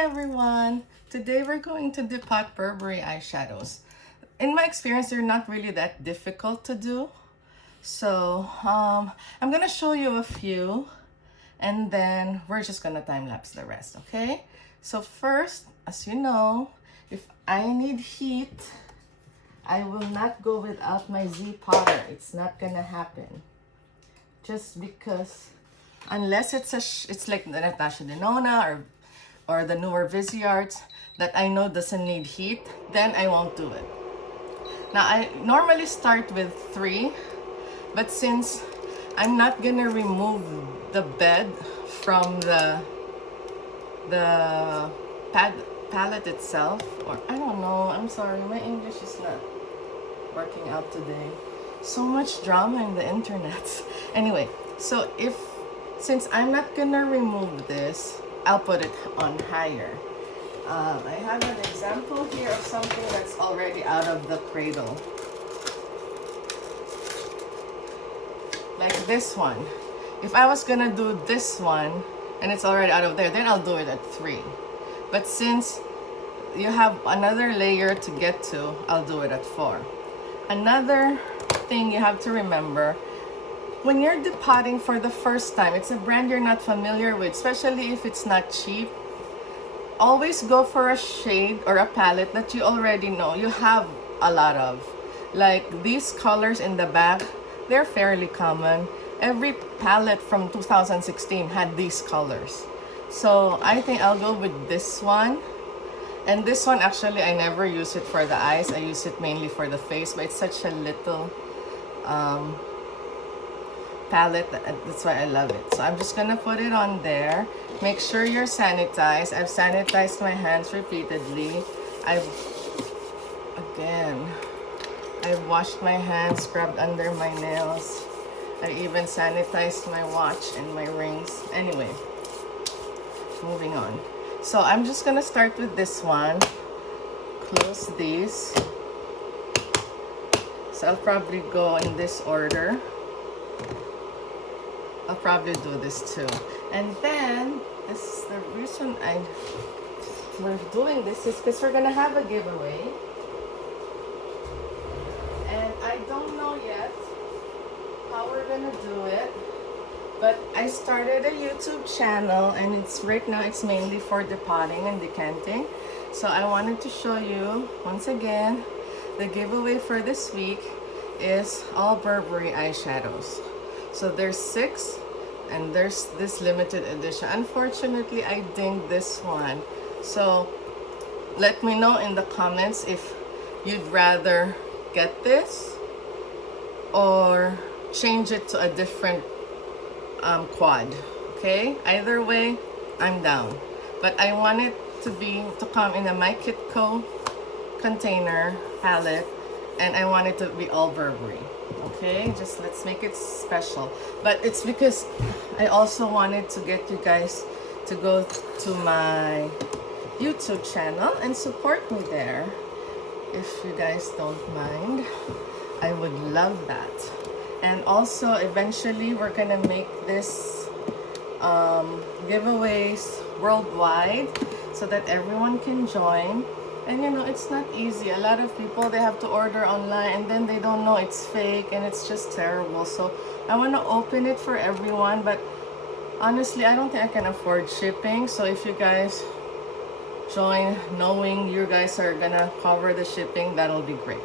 everyone! Today we're going to depot Burberry eyeshadows. In my experience, they're not really that difficult to do. So I'm gonna show you a few and then we're just gonna time-lapse the rest, okay? So first, as you know, if I need heat, I will not go without my Z-Potter. It's not gonna happen. Just because, unless it's like the Natasha Denona or the newer Visearts that I know doesn't need heat, then I won't do it. Now I normally start with 3, but since I'm not gonna remove the bed from the palette itself, or I don't know, I'm sorry, my English is not working out today. So much drama in the internet. Anyway, so since I'm not gonna remove this, I'll put it on higher. I have an example here of something that's already out of the cradle. Like this one. If I was gonna do this one and it's already out of there, then I'll do it at 3. But since you have another layer to get to, I'll do it at 4. Another thing you have to remember, when you're depotting for the first time, it's a brand you're not familiar with, especially if it's not cheap, always go for a shade or a palette that you already know you have a lot of. Like these colors in the back, they're fairly common. Every palette from 2016 had these colors. So I think I'll go with this one. And this one, actually, I never use it for the eyes. I use it mainly for the face, but it's such a little palette. That's why I love it. So I'm just gonna put it on there. Make sure you're sanitized. I've sanitized my hands repeatedly. I've washed my hands, scrubbed under my nails. I even sanitized my watch and my rings. Anyway, moving on. So I'm just gonna start with this one. Close these. So I'll probably go in this order. I'll probably do this too. And then, this is the reason we're doing this is because we're gonna have a giveaway. And I don't know yet how we're gonna do it. But I started a YouTube channel and right now it's mainly for depotting and decanting. So I wanted to show you once again, the giveaway for this week is all Burberry eyeshadows. So there's 6 and there's this limited edition. Unfortunately, I dinged this one. So let me know in the comments if you'd rather get this or change it to a different quad. Okay, either way I'm down, but I want it to come in a My Kit Co container palette, and I want it to be all Burberry. Okay, just let's make it special. But it's because I also wanted to get you guys to go to my YouTube channel and support me there. If you guys don't mind, I would love that. And also, eventually, we're gonna make this giveaways worldwide so that everyone can join. And you know, it's not easy. A lot of people, they have to order online and then they don't know it's fake and it's just terrible. So I want to open it for everyone, but honestly, I don't think I can afford shipping. So if you guys join knowing you guys are gonna cover the shipping, that'll be great.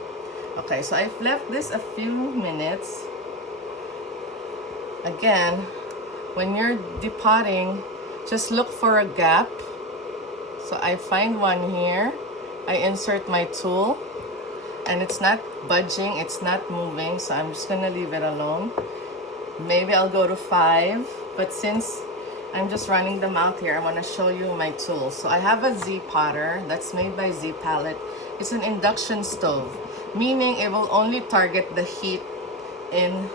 Okay, so I've left this a few minutes. Again, when you're depotting, just look for a gap. So I find one here. I insert my tool and it's not budging, it's not moving, so I'm just gonna leave it alone. Maybe I'll go to 5, but since I'm just running them out here, I want to show you my tools. So I have a Z-Potter that's made by Z-Pelette. It's an induction stove, meaning it will only target the heat in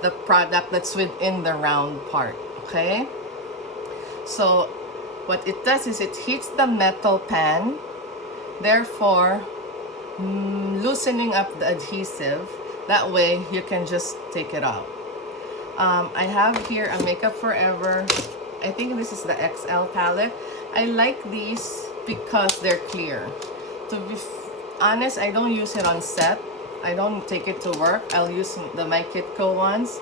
the product that's within the round part. Okay, so what it does is it heats the metal pan, therefore loosening up the adhesive. That way you can just take it out. I have here a Makeup Forever I think this is the XL palette. I like these because they're clear. To be honest, I don't use it on set. I don't take it to work. I'll use the My Kitco ones.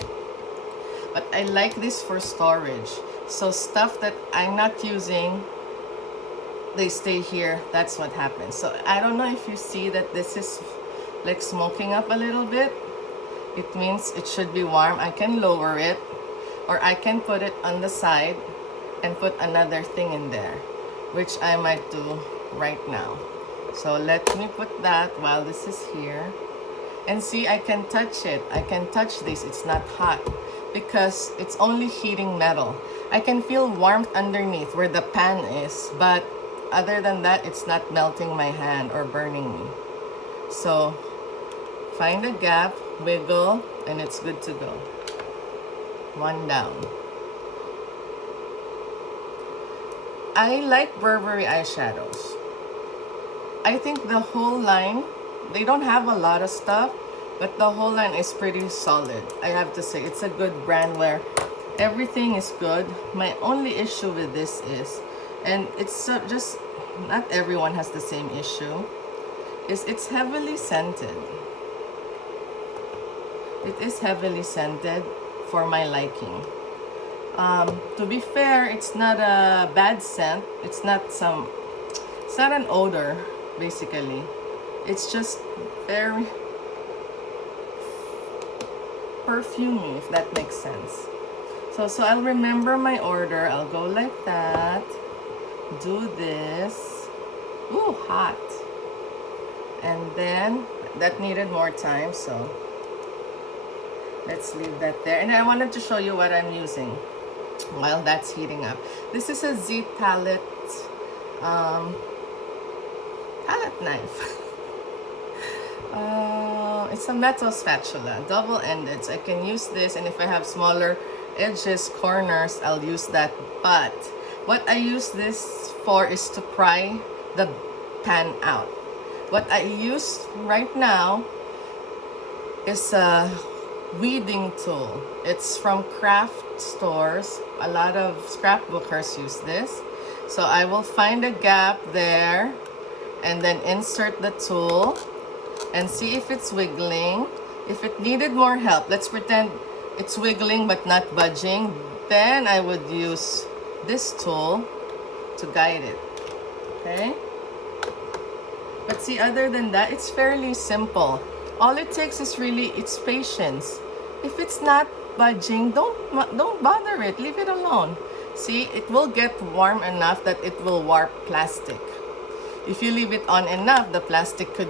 But I like this for storage. So stuff that I'm not using, they stay here. That's what happens. So I don't know if you see that this is like smoking up a little bit. It means it should be warm. I can lower it, or I can put it on the side and put another thing in there, which I might do right now. So let me put that while this is here. And see, I can touch it. I can touch this. It's not hot because it's only heating metal. I can feel warmth underneath where the pan is, but other than that, it's not melting my hand or burning me. So find a gap, wiggle, and it's good to go. One down. I like Burberry eyeshadows. I think the whole line, they don't have a lot of stuff, but the whole line is pretty solid. I have to say, it's a good brand where everything is good. My only issue with this is, and it's just, not everyone has the same issue, is it's heavily scented. It is heavily scented for my liking. To be fair, it's not a bad scent. It's not an odor, basically. It's just very perfumey, if that makes sense. So I'll remember my order. I'll go like that. Do this. Ooh, hot. And then that needed more time, so let's leave that there. And I wanted to show you what I'm using while that's heating up. This is a Z-Pelette palette knife. It's a metal spatula, double-ended. So I can use this, and if I have smaller edges, corners, I'll use that. But what I use this for is to pry the pan out. What I use right now is a weeding tool. It's from craft stores. A lot of scrapbookers use this. So I will find a gap there and then insert the tool and see if it's wiggling. If it needed more help, let's pretend it's wiggling but not budging, then I would use this tool to guide it. Okay? But see, other than that, it's fairly simple. All it takes is really its patience. If it's not budging, don't bother it. Leave it alone. See, it will get warm enough that it will warp plastic. If you leave it on enough, the plastic could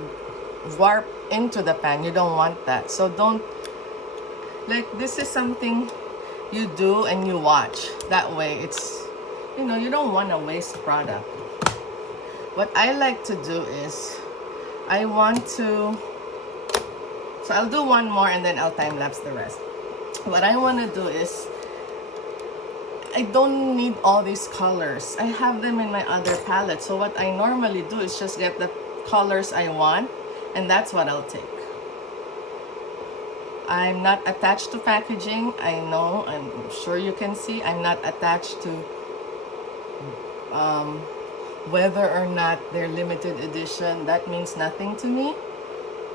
warp into the pan. You don't want that. So don't, like, this is something you do and you watch. That way it's, you don't want to waste product. What I like to do is, so I'll do one more and then I'll time lapse the rest. What I want to do is, I don't need all these colors. I have them in my other palette. So what I normally do is just get the colors I want, and that's what I'll take. I'm not attached to packaging. I know, I'm sure you can see, I'm not attached to whether or not they're limited edition. That means nothing to me,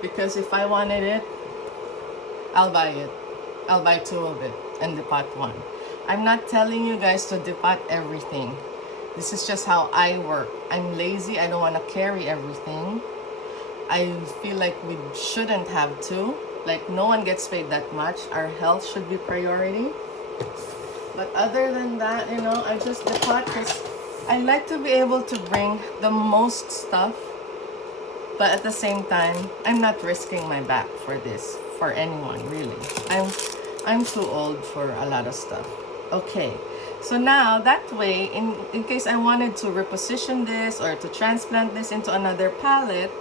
because if I wanted it, I'll buy it. I'll buy 2 of it and depot 1. I'm not telling you guys to depot everything. This is just how I work. I'm lazy. I don't want to carry everything. I feel like we shouldn't have to. Like, no one gets paid that much. Our health should be priority. But other than that, I just depot because I like to be able to bring the most stuff. But at the same time, I'm not risking my back for this, for anyone, really. I'm too old for a lot of stuff. Okay, so now that way, in case I wanted to reposition this or to transplant this into another palette,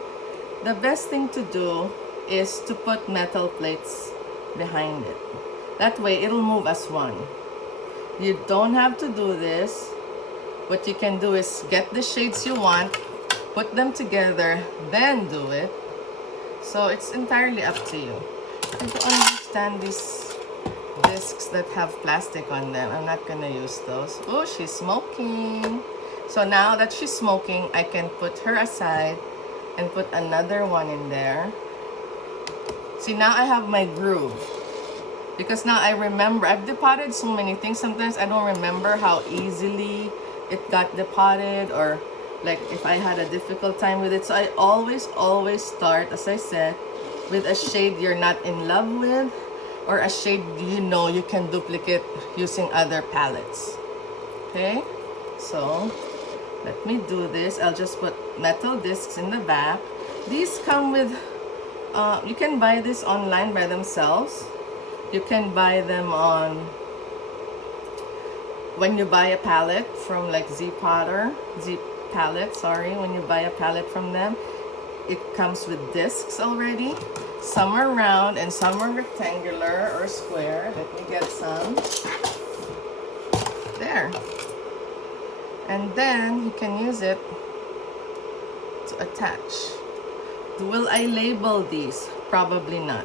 the best thing to do is to put metal plates behind it. That way, it'll move as one. You don't have to do this. What you can do is get the shades you want, put them together, then do it. So it's entirely up to you. I don't understand this discs that have plastic on them. I'm not gonna use those. Oh, she's smoking. So now that she's smoking, I can put her aside and put another one in there. See, now I have my groove. Because now I remember, I've depotted so many things. Sometimes I don't remember how easily it got depotted, or like if I had a difficult time with it. So I always start, as I said, with a shade you're not in love with, or a shade you know you can duplicate using other palettes. Okay, so let me do this. I'll just put metal discs in the back. These come with, you can buy this online by themselves. You can buy them on, when you buy a palette from like Z-Pelette, sorry, when you buy a palette from them, it comes with discs already. Some are round and some are rectangular or square. Let me get some. There. And then you can use it to attach. Will I label these? Probably not.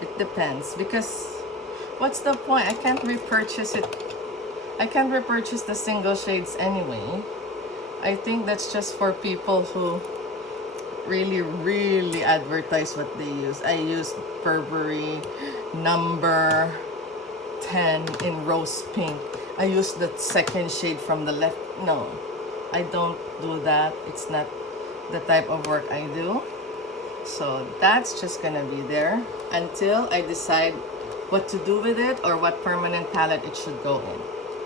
It depends, because what's the point? I can't repurchase it. I can't repurchase the single shades anyway. I think that's just for people who really advertise what they use. I use Burberry number 10 in rose pink. I use the second shade from the left. No, I don't do that. It's not the type of work I do. So that's just gonna be there until I decide what to do with it or what permanent palette it should go in.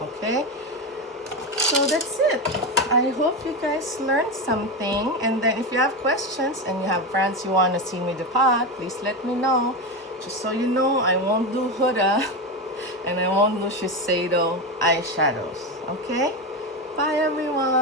Okay, so that's it. I hope you guys learned something, and then if you have questions and you have friends you want to see me depot, please let me know. Just so you know, I won't do Huda and I won't do Shiseido eyeshadows. Okay, bye everyone.